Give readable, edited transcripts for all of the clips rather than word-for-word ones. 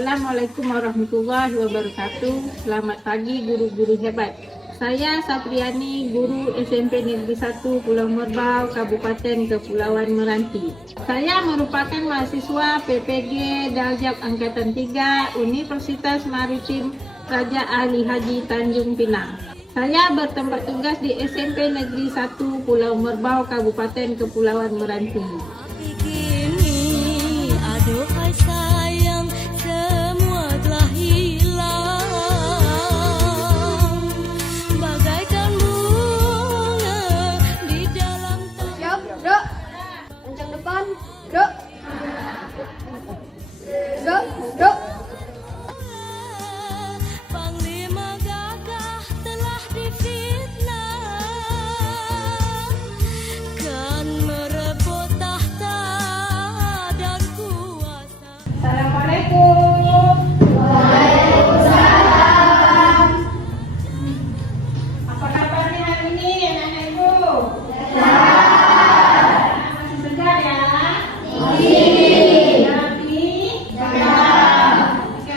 Assalamualaikum warahmatullahi wabarakatuh. Selamat pagi guru-guru hebat. Saya Sapriani, guru SMP Negeri 1 Pulau Merbau, Kabupaten Kepulauan Meranti. Saya merupakan mahasiswa PPG Daljab Angkatan 3 Universitas Maritim Raja Ali Haji Tanjung Pinang. Saya bertempat tugas di SMP Negeri 1 Pulau Merbau, Kabupaten Kepulauan Meranti. Kini aduhai sayang, semua telah hilang, bagaikan bunga di dalam Siap, dok. Kencang depan, dok. Dok, dok. Panglima gagah telah difitnah, kan merebut tahta dan kuasa. Assalamualaikum. Waalaikumsalam. Apa kabarnya hari ini anak-anak ibu? Masih segar ya? Tapi?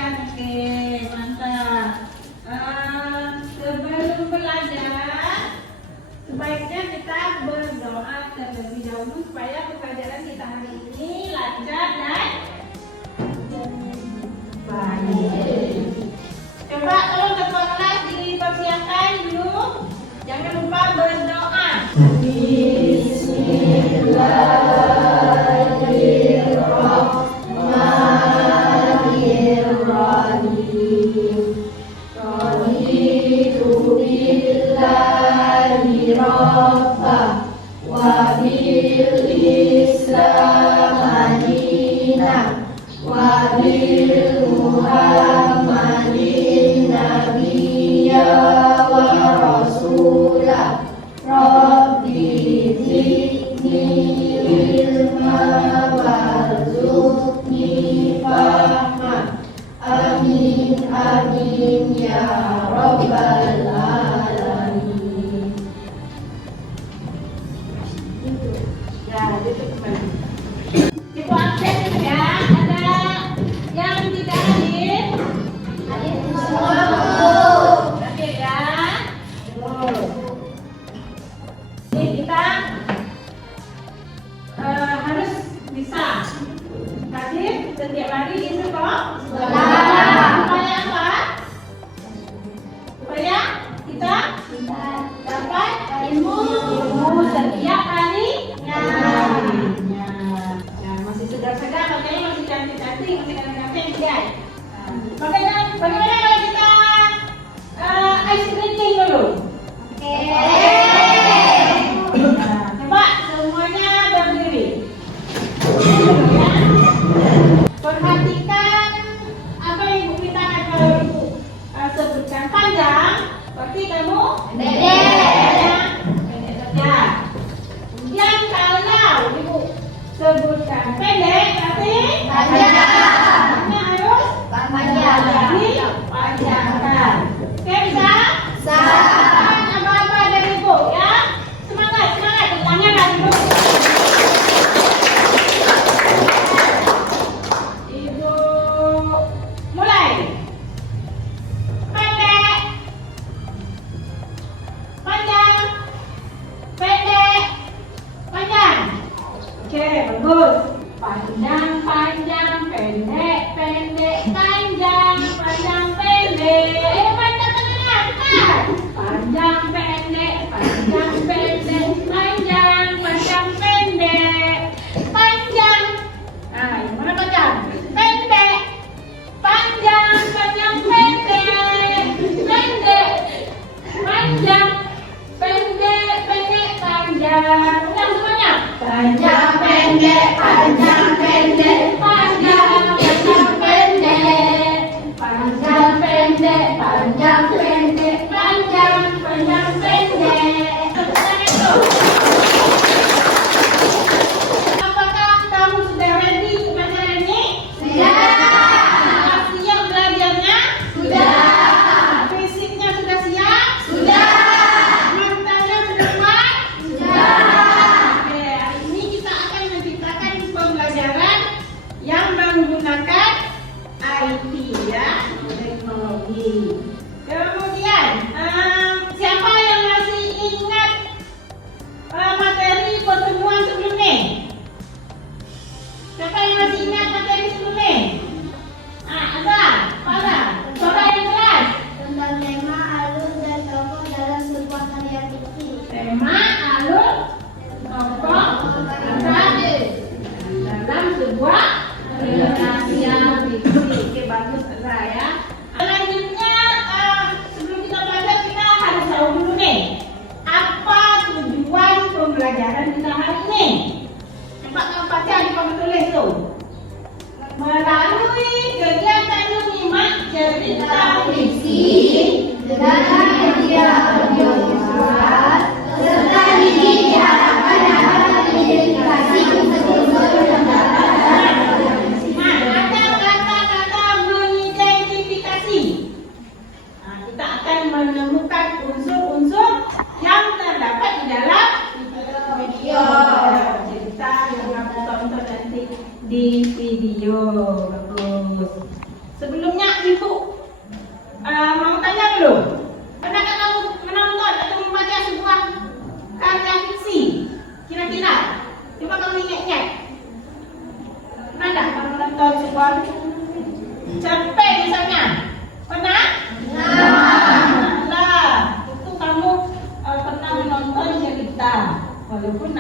Oke, mantap. Sebelum belajar, sebaiknya kita berdoa terlebih dahulu supaya pelajaran kita hari ini lancar dan baik. Coba kalau ketua kelas dipersiapkan dulu. Jangan lupa berdoa. Bismillahirrahmanirrahim. Raditu billahi rabbah wa bil Islam madinah wa bil Muhammadin nabiyya wa rasulah. Rabbi zidni ilma warzuqni fahma. Amin amin ya rabbal alamin. Ya, itu kembali. Ibu absen ya. Ada yang tidak hadir? Hadir Hadir ya. Ini kita harus bisa hadir setiap hari di sekolah. Supaya apa? Supaya kita dapat ilmu setiap harinya. Ya, masih segar-segar, makanya masih cantik-cantik, masih ganteng-ganteng, guys. Makanya bagaimana kalau kita ice cream dulu? Nah, coba semuanya berdiri. Ya. Perhatikan apa yang ibu kita kalau ibu sebutkan panjang, berarti kamu pendek saja. Kemudian kalau ibu sebutkan pendek, berarti panjangnya harus jadi panjangkan. Oke, bisa? Apa-apa dari ibu ya. Semangat, semangat. Tangan dari ibu. Ibu mulai. Pendek. Panjang. Pendek. Panjang. Oke, bagus. Panjang, panjang, pendek, pendek, panjang, panjang, pendek. Ayo panjang tengah, cepat. Panjang, pendek, panjang, pendek, panjang, panjang, pendek, panjang. Nah, yang mana panjang? Pendek. Panjang, panjang, pendek, pendek, panjang, pendek, pendek, panjang. Ulang semuanya. Panjang, pendek, panjang, pendek, panjang, panjang, pendek, panjang, pendek, panjang, pendek, panjang, panjang, pendek. Apakah kamu sudah ready ke pelajaran ini? Sudah siap belajarnya? Sudah. Fisiknya sudah siap? Sudah. Mentalnya sudah kuat? Sudah. Oke, hari ini kita akan menciptakan pembelajaran baca di papan tulis tuh. Melalui kegiatan menyimak cerita fiksi dengan media audiovisual serta didik diharapkan dapat mengidentifikasi Nah, ada kata-kata mengidentifikasi. Nah, kita akan menemukan unsur-unsur yang terdapat di dalam video cerita yang kamu tonton nanti di video. Bagus. Sebelumnya ibu mau tanya dulu. Pernahkah kamu menonton atau membaca sebuah karya fiksi? Kira-kira, coba kamu ingat-ingat. Pernah tak kamu menonton sebuah cerpen misalnya? Pernah? Nah, itu kamu pernah menonton cerita, walaupun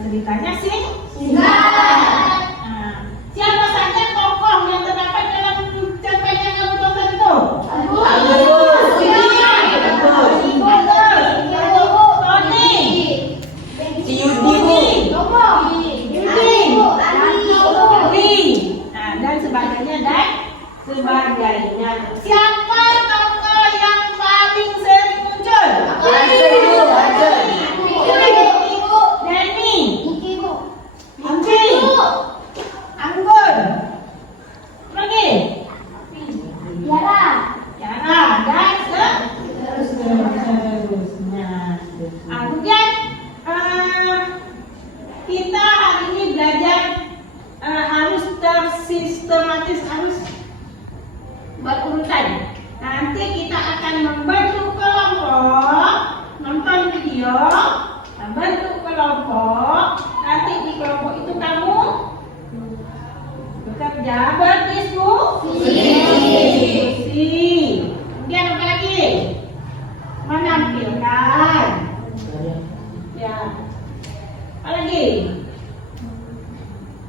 ceritanya singkat. Nah, siapa saja tokoh yang terdapat dalam cerpen yang kamu tonton itu? Dan sebagainya. Siapa tokoh yang paling sering muncul? Denny, Anggi, Anggun, lagi, Yara, dan seterusnya. Kemudian kita hari ini belajar harus tersistematis, harus berurutan. Nanti kita akan membentuk kelompok, nonton video, bentuk kelompok. Nanti di kelompok itu kamu bekerja berdiskusi. Kemudian apa lagi? Menampilkan. Ya. Apa lagi?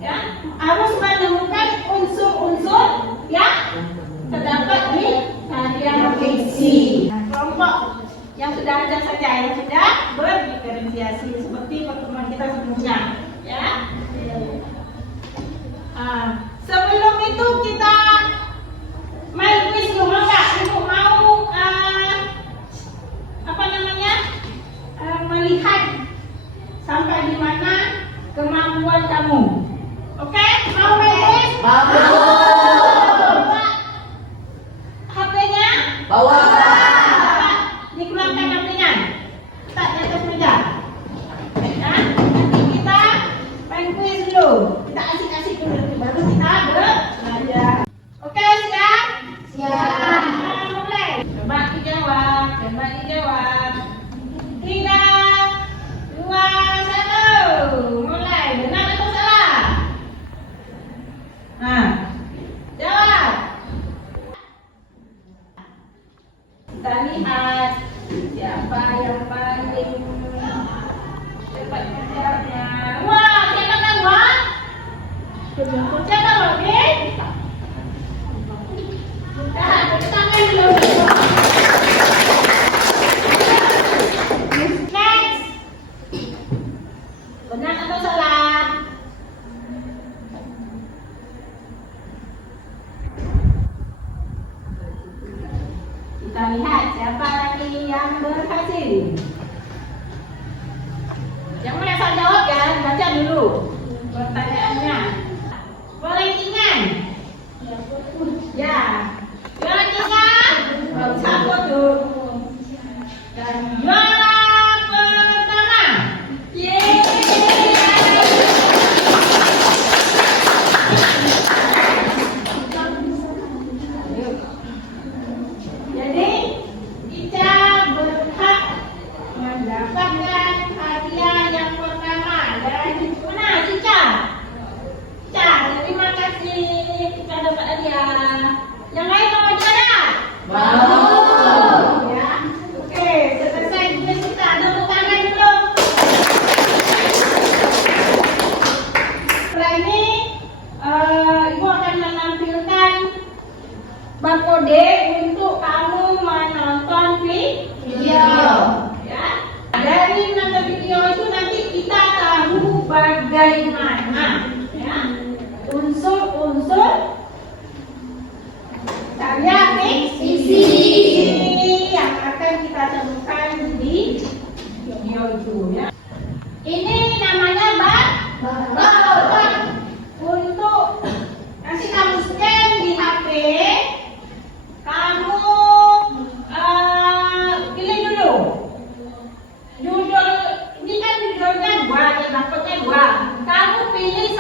Ya, harus menemukan unsur-unsur yang terdapat di karya fiksi. Nah, kelompok yang sudah ada saja, yang sudah berdiferensiasi seperti pertemuan kita sebelumnya, ya. Sebelum itu kita main kuis dulu, enggak? Ibu mau melihat sampai di mana kemampuan kamu. Oke? Mau main kuis? HP-nya? Bawa. Dikeluarkan HP-nya. Letak di atas meja. Ya, nanti kita main kuis dulu. Kita asik-asik dulu, baru kita belajar. Oke, siap? Siap. Mulai. Coba dijawab. 3, 2, 1. Mulai. Benar atau salah? Nah, jawab. Kita lihat siapa yang paling cepat menjawabnya. Wah, siapa kan Wah? Siapa Robi? Tahan, tepuk tangan dulu. Next. Benar atau salah? Kita lihat siapa lagi yang berhasil. Yang mana asal jawab ya, baca dulu pertanyaannya. Boleh ingat? Ya. Boleh ingat? Satu tuh. Dan juara pertama. Yeay. Jadi Ica berhak mendapatkan hadiah yang pertama dari mana Ica? Ica, terima kasih kita dapat hadiah. Yang lain mau juara? Mau. Ya. Oke, selesai kuis kita. Tepuk tangan dulu. Setelah ini Ibu akan menampilkan barcode untuk kamu menonton video. Ya. Dari menonton video itu nanti kita tahu bagaimana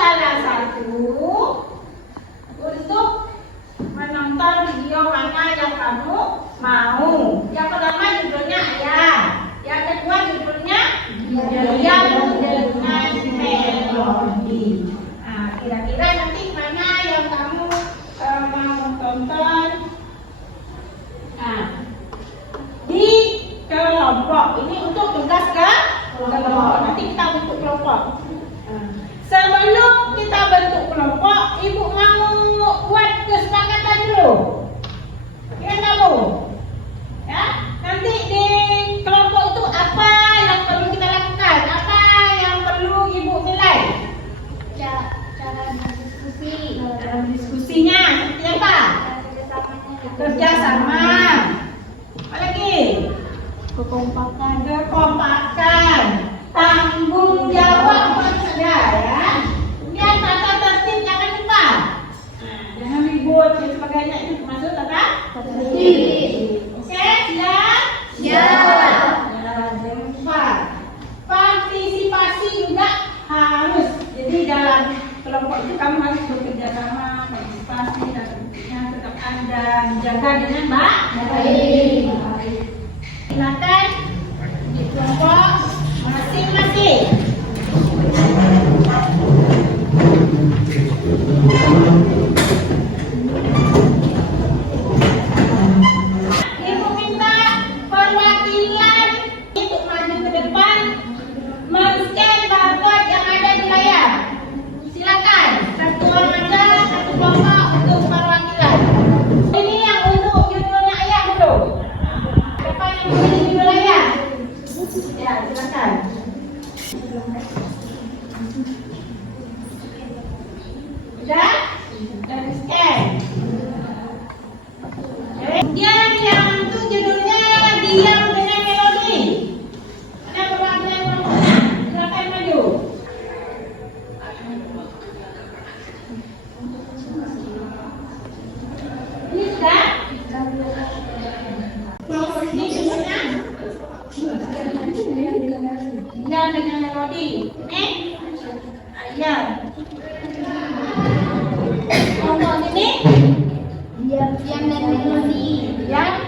salah satu untuk menonton video mana yang kamu mau. Yang pertama judulnya ayah, yang kedua judulnya diam dengan melodi. Nah, kira-kira nanti mana yang kamu mau tonton? Nah, di kelompok ini untuk tugas kelompok. Nanti kita bentuk kelompok. Sebelum kita bentuk kelompok, ibu mau buat kesepakatan dulu. Ya kamu? Ya, nanti di kelompok itu apa yang perlu kita lakukan? Apa yang perlu ibu nilai? Cara berdiskusi. Dalam diskusinya seperti apa? Kerjasama. Apa lagi? Kekompakan. Kekompakan. Tanggung jawab maksudnya ya. Kemudian tata tertib jangan lupa. Nah, jangan ribut dan sebagainya itu termasuk tata tertib. Oke, siap? Siap. Ya, jangan lupa. Partisipasi juga harus. Jadi dalam kelompok itu kamu harus bekerja sama, partisipasi dan tentunya tetap Anda dijaga dengan baik. Silakan di kelompok masing-masing. Ibu minta perwakilan untuk maju ke depan, men-scan barcode yang ada di layar. Silakan, satu orang aja, satu kelompok untuk perwakilan. Ini yang untuk judulnya ayah dulu. Siapa yang punya judul ayah? Ya, silakan. Sudah? Dan scan. Kemudian yang untuk judulnya diam dengan melodi. Ada perwakilan kelompoknya? Silakan maju. Ini sudah? Ini judulnya diam dengan melodi. Ini ayam. Kelompok ini Diam dan melodi. yang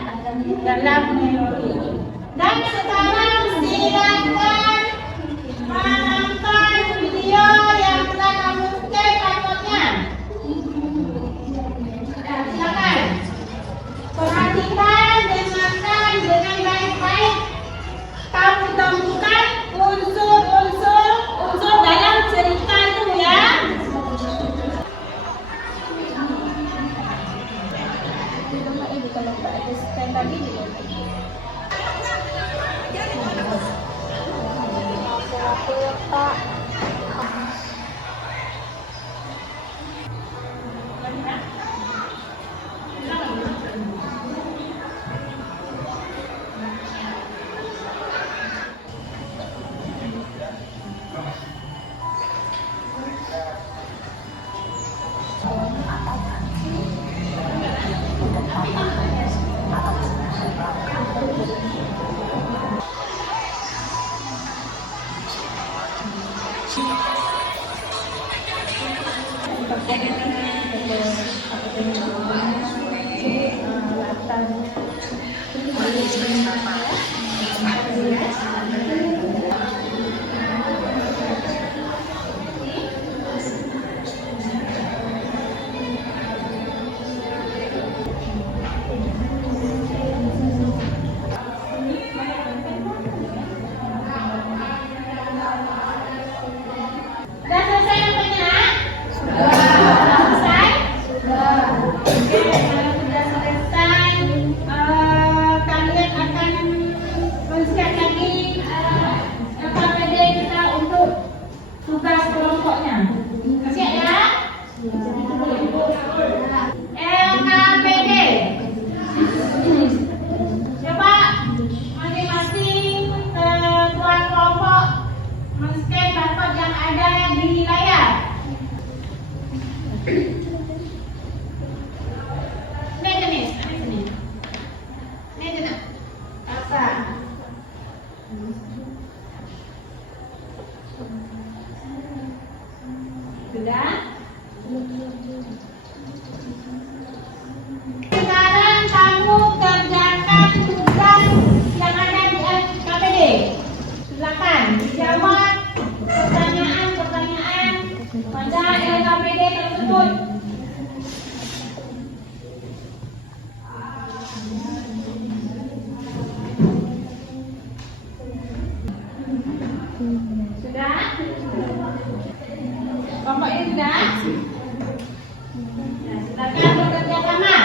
dalam melodi. Dan sekarang silakan menonton video yang telah kamu scan barcode-nya. Ya, silakan. Perhatikan, dengarkan dengan baik-baik. Kamu temukan unsur dalam cerita itu ya. Sudah selesai namanya? Sudah selesai? Sudah. Oke, kalau sudah selesai, kalian akan men-scan lagi Sudah? Sekarang kamu kerjakan tugas yang ada di KPD. Silakan dijawab pertanyaan-pertanyaan pada LKPD tersebut. Sudah? Kelompok ini sudah? Nah, silakan bekerja sama.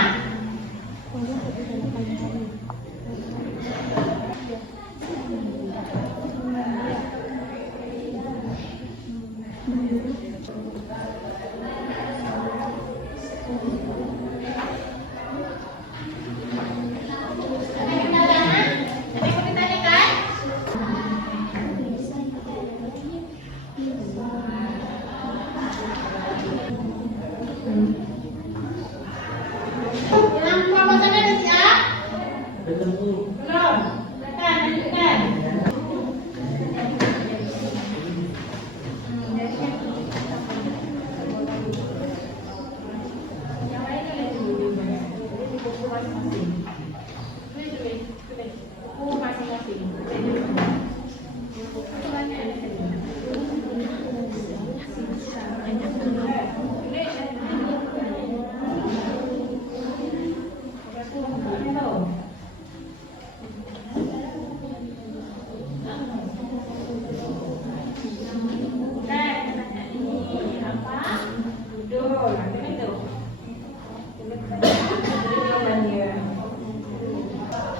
Ada yang bertanya? Ada yang mau ditanyakan? Yang kelompok sana ada siap? Belum. Silakan lanjutkan. Yang lain ada dulu. Buku masing-masing. Buku masing-masing.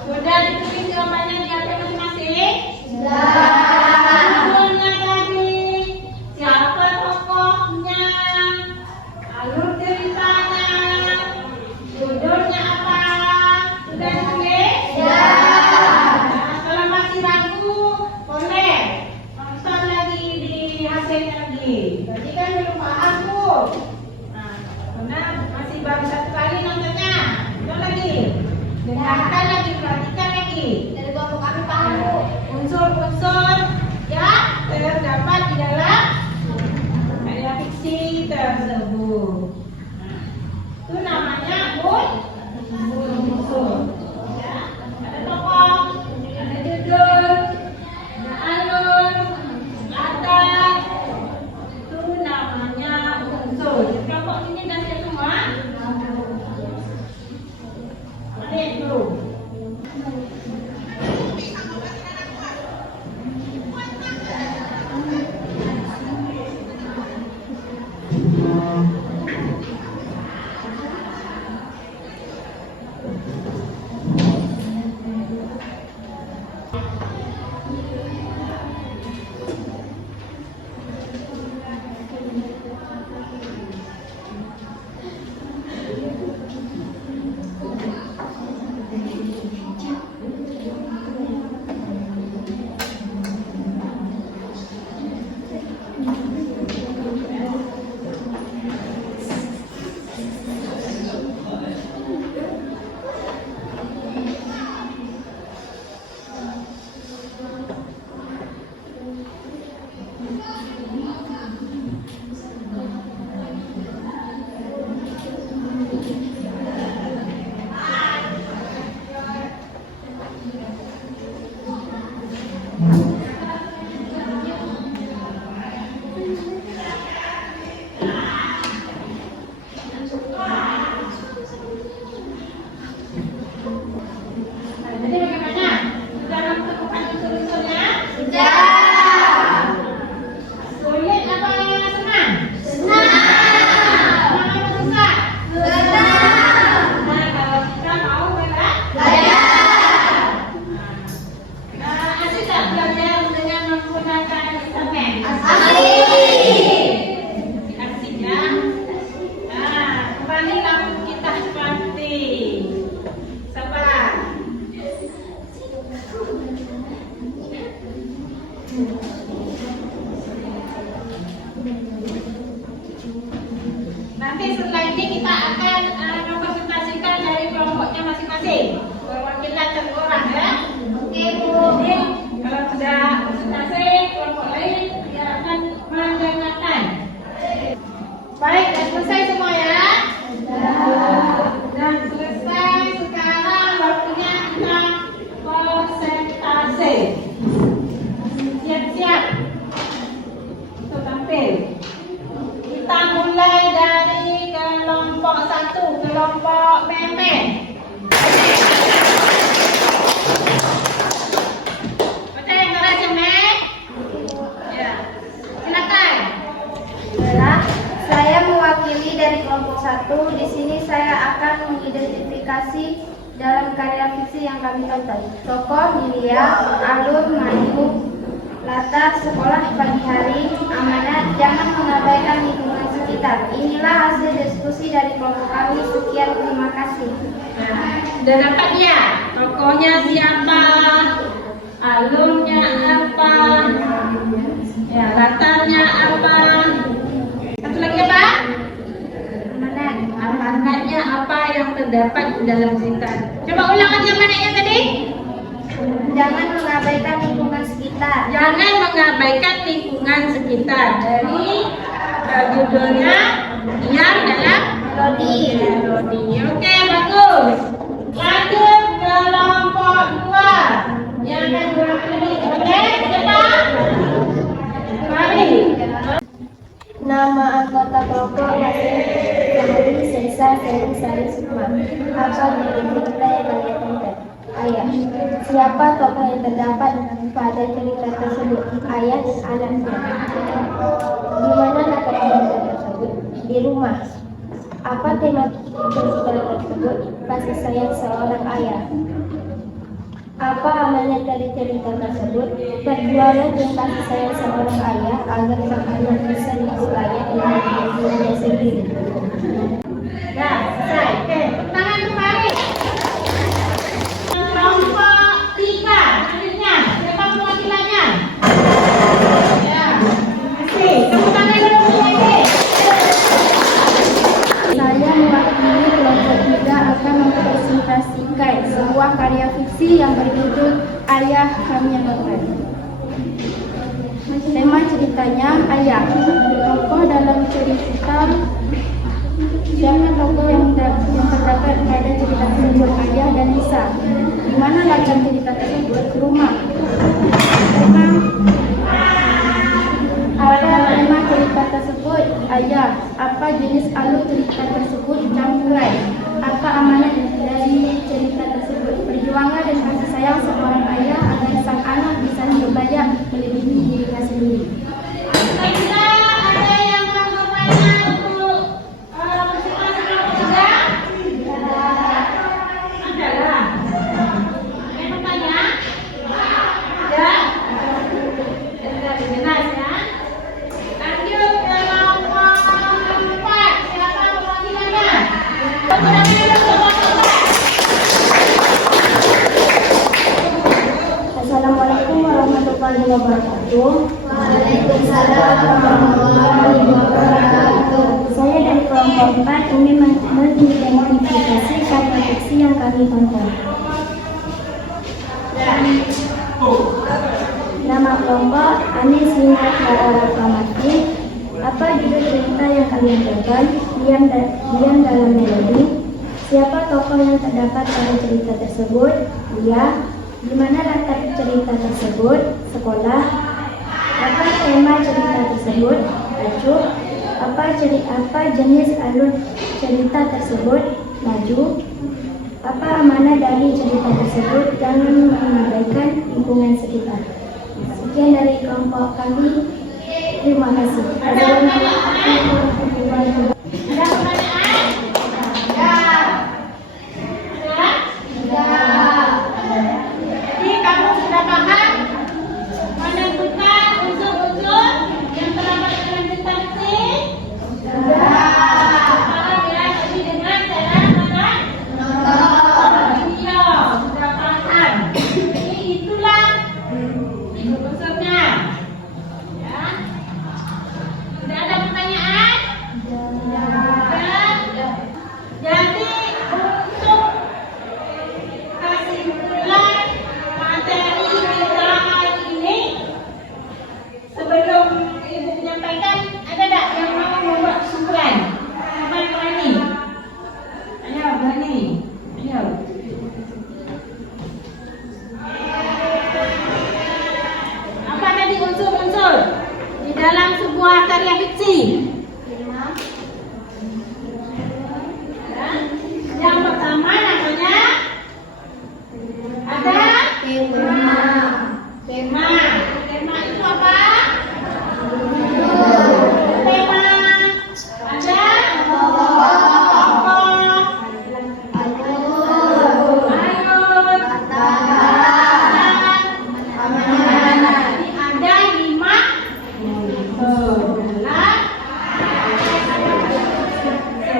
Sudah ditulis jawabannya di HP masing-masing? Judulnya tadi, siapa tokohnya, alur ceritanya, judulnya apa? Sudah ditulis? Nah, kalau masih ragu, boleh nonton lagi di hasilnya lagi. Tadi kan belum paham tuh. Nah, karena masih baru satu kali nontonnya. Nonton lagi. Dengarkan lagi, perhatikan lagi. Dari kelompok kami paham, Bu. Unsur-unsur yang terdapat di dalam karya fiksi tersebut. Itu namanya unsur. Ya, ada tokoh, ada judul, ada alur, latar. Itu namanya unsur. Kelompok ini sudah siap semua? Ada yang belum? Jadi bagaimana? Sudah menemukan unsur-unsurnya? Sulit apa senang? Senang apa susah? Nah, kalau kita mau asik tak belajar dengan menggunakan instrumen? Asik ya? Nah, kembali lampu kita seperti sabar. Nanti setelah ini kita akan mempresentasikan dari kelompoknya masing-masing. Perwakilan satu orang ya. Oke Bu. Kalau sudah presentasi kelompok lain dia akan mendengarkan. Baik, dah selesai semua ya? Dah selesai. Sekarang waktunya kita presentasi. Siap-siap untuk tampil. Kita mulai dari kelompok 1, kelompok Memen. Macam yang kerja Mek? Ya, silakan. Baiklah, saya mewakili dari kelompok 1. Di sini saya akan mengidentifikasi dalam karya fiksi yang kami tonton. Tokoh, Nilia, alur, maju, latar, sekolah, pagi hari, amanat, jangan mengabaikan lingkungan sekitar. Inilah hasil diskusi dari kelompok kami. Sekian, terima kasih. Sudah dapat ya? Tokohnya siapa? Alurnya apa? Ya, latarnya apa? Satu lagi apa? Amanat. Amanatnya apa yang terdapat di dalam cerita? Coba ulang aja amanatnya tadi. Jangan mengabaikan lingkungan sekitar. Jangan mengabaikan lingkungan sekitar. Dari judulnya yang dalam melodi. Oke, bagus. Lanjut kelompok 2. Yang akan mewakili. Oke, cepat. Mari. Nama anggota kelompok masih Kembali Sesa Seri Sari Sukma. Apa judul cerita yang kalian tonton? Ayah. Siapa tokoh yang terdapat pada cerita tersebut? Ayah dan anaknya. Di mana latar cerita tersebut? Di rumah. Apa tema cerita tersebut? Kasih sayang seorang ayah. Apa amanat dari cerita tersebut? Perjuangan dan kasih sayang seorang ayah agar sang anak bisa hidup layak dengan dirinya sendiri. Ya, selesai. Oke, tangan kembali. Kelompok 3. Selanjutnya, siapa perwakilannya? Ya, kasih. Tepuk tangan dulu lagi. Saya mewakili kelompok 3 akan mempresentasikan sebuah karya fiksi yang berjudul Ayah Kami Yang Makan. Tema ceritanya ayah. Tokoh dalam cerita, siapa tokoh yang terdapat pada cerita tersebut? Ayah dan Nisa. Di mana latar cerita tersebut? Rumah. Apa tema cerita tersebut? Ayah. Apa jenis alur cerita tersebut? Campuran. Apa amanat dari cerita tersebut? Perjuangan dan kasih sayang seorang ayah agar sang anak bisa hidup layak melebihi dirinya sendiri. Kira-kira ada yang mau bertanya untuk presentasi kelompok 3? Adalah. Yang bertanya? Ya? Jelas ya? Lanjut ke kelompok 4. Siapa perwakilannya? Assalamualaikum warahmatullahi wabarakatuh. Waalaikumsalam warahmatullahi wabarakatuh. Saya dari kelompok 4 ingin mengidentifikasi karya fiksi yang kami tonton. Nama kelompok Anis Lina Clara Rahmawati. Apa judul cerita yang kalian tonton? Diam dalam melodi. Siapa tokoh yang terdapat pada cerita tersebut? Dia. Di mana latar cerita tersebut? Sekolah. Apa tema cerita tersebut? Acuh. Apa jenis alur cerita tersebut? Maju. Apa amanah dari cerita tersebut? Jangan mengabaikan lingkungan sekitar. Sekian dari kelompok kami. Terima kasih. Assalamualaikum warahmatullahi wabarakatuh. Ada pertanyaan? Jadi kamu sudah paham menentukan unsur-unsur yang terdapat dalam cerita fiksi? Paham ya? Jadi dengan cara menonton video sudah paham. Jadi itulah unsurnya. Ya. Sudah ada pertanyaan?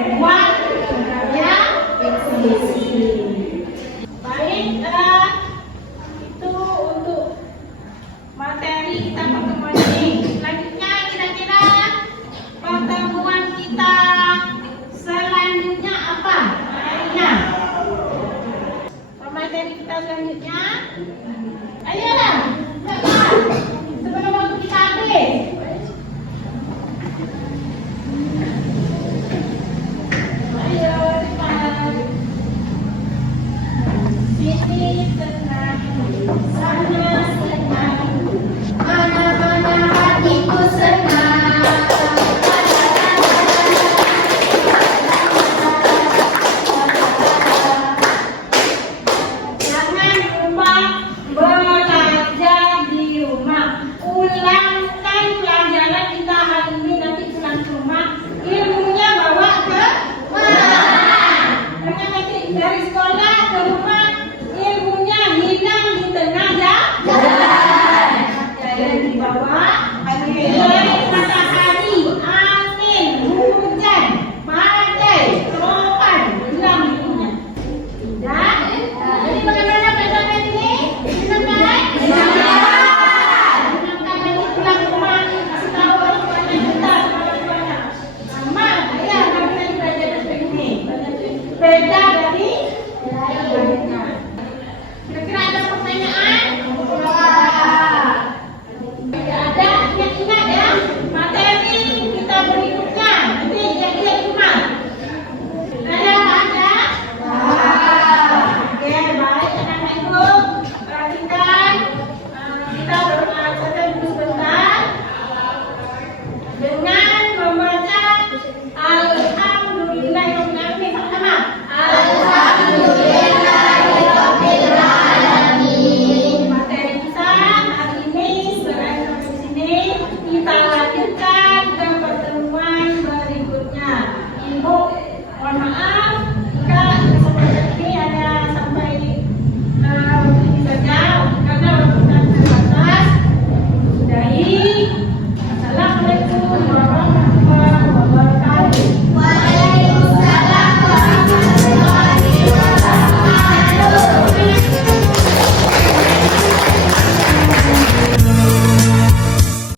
membuat karya ekspresi. Baik, itu untuk materi kita pertemuan ini. Selanjutnya kira-kira pertemuan kita selanjutnya apa materinya? Materi kita selanjutnya